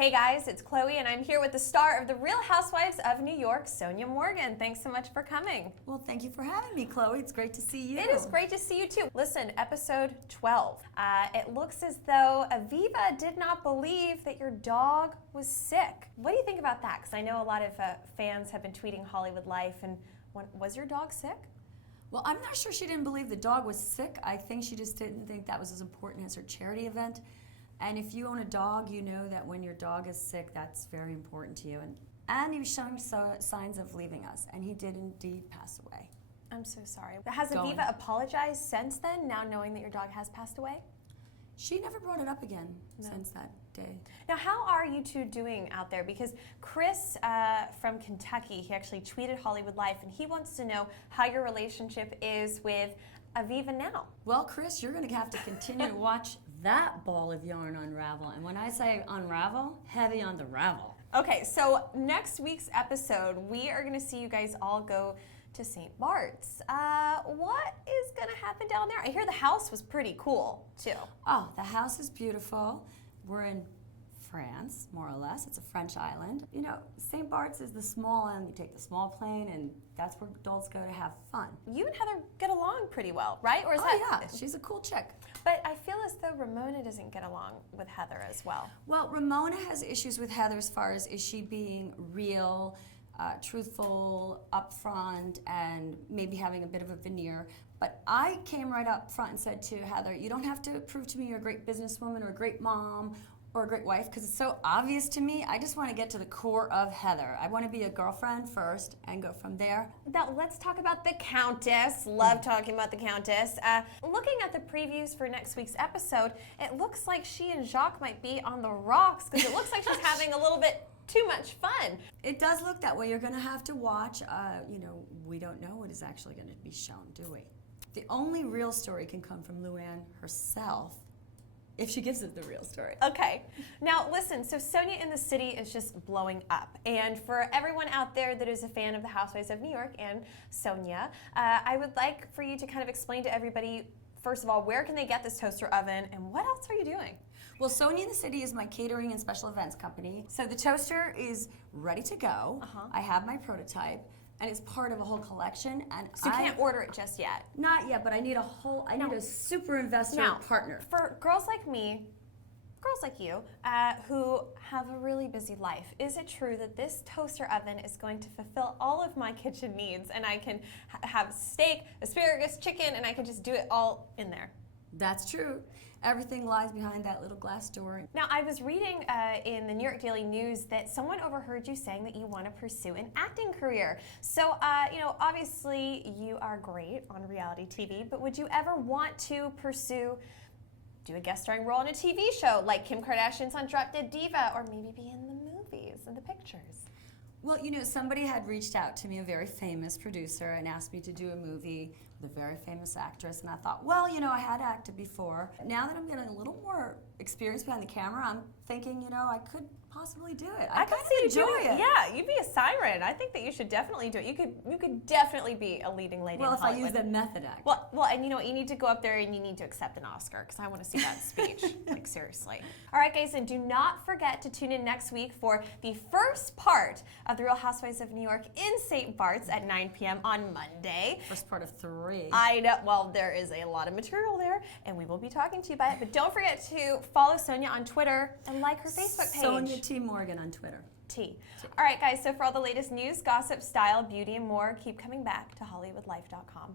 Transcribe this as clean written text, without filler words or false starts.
Hey guys, it's Chloe and I'm here with the star of The Real Housewives of New York, Sonja Morgan. Thanks so much for coming. Well, thank you for having me, Chloe. It's great to see you. It is great to see you too. Listen, episode 12. It looks as though Aviva did not believe that your dog was sick. What do you think about that? Because I know a lot of fans have been tweeting Hollywood Life, and was your dog sick? Well, I'm not sure she didn't believe the dog was sick. I think she just didn't think that was as important as her charity event. And if you own a dog, you know that when your dog is sick, that's very important to you. And he was showing signs of leaving us, and he did indeed pass away. I'm so sorry. Has Aviva apologized since then, now knowing that your dog has passed away? She never brought it up again since that day. Now, how are you two doing out there? Because Chris from Kentucky, he actually tweeted Hollywood Life, and he wants to know how your relationship is with Aviva now. Well, Chris, you're going to have to continue to watch that ball of yarn unravel. And when I say unravel, heavy on the ravel. Okay, so next week's episode, we are going to see you guys all go to St. Bart's. What is going to happen down there? I hear the house was pretty cool, too. Oh, the house is beautiful. We're in France, more or less. It's a French island. You know, St. Bart's is the small island. You take the small plane, and that's where adults go to have fun. You and Heather get along pretty well, right? Or is yeah, she's a cool chick. But I feel as though Ramona doesn't get along with Heather as well. Well, Ramona has issues with Heather as far as is she being real, truthful, upfront, and maybe having a bit of a veneer. But I came right up front and said to Heather, you don't have to prove to me you're a great businesswoman or a great mom or a great wife, because it's so obvious to me. I just want to get to the core of Heather. I want to be a girlfriend first and go from there. Now, let's talk about the Countess. Love talking about the Countess. Looking at the previews for next week's episode, it looks like she and Jacques might be on the rocks, because it looks like she's having a little bit too much fun. It does look that way. You're going to have to watch. We don't know what is actually going to be shown, do we? The only real story can come from Luann herself, if she gives it the real story. Okay. Now, listen, so Sonja in the City is just blowing up. And for everyone out there that is a fan of the Housewives of New York and Sonja, I would like for you to kind of explain to everybody, first of all, where can they get this toaster oven, and what else are you doing? Well, Sonja in the City is my catering and special events company. So the toaster is ready to go. I have my prototype, and it's part of a whole collection. And so you can't order it just yet? Not yet, but I need a super investor partner. For girls like me, girls like you, who have a really busy life, is it true that this toaster oven is going to fulfill all of my kitchen needs, and I can have steak, asparagus, chicken, and I can just do it all in there? That's true. Everything lies behind that little glass door. Now, I was reading in the New York Daily News that someone overheard you saying that you want to pursue an acting career. So, obviously you are great on reality TV, but would you ever want to do a guest starring role in a TV show like Kim Kardashian's on Drop Dead Diva, or maybe be in the movies and the pictures? Well, somebody had reached out to me, a very famous producer, and asked me to do a movie with a very famous actress, and I thought, well, I had acted before. Now that I'm getting a little more experience behind the camera, I'm thinking, I could possibly do it. I kind of enjoy it. Yeah, you'd be a siren. I think that you should definitely do it. You could definitely be a leading lady in Hollywood. Well, if I use the method act. Well, and you know what? You need to go up there and you need to accept an Oscar, because I want to see that speech. Like, seriously. All right, guys, and do not forget to tune in next week for the first part of The Real Housewives of New York in St. Bart's at 9 p.m. on Monday. First part of 3. I know. Well, there is a lot of material there, and we will be talking to you about it. But don't forget to follow Sonja on Twitter and like her Facebook page. Sonja T. Morgan on Twitter. T. All right, guys, so for all the latest news, gossip, style, beauty, and more, keep coming back to HollywoodLife.com.